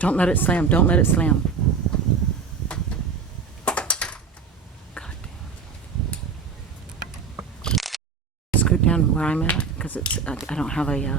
Don't let it slam. Don't let it slam. God damn. Scoot down where I'm at because it's I don't have a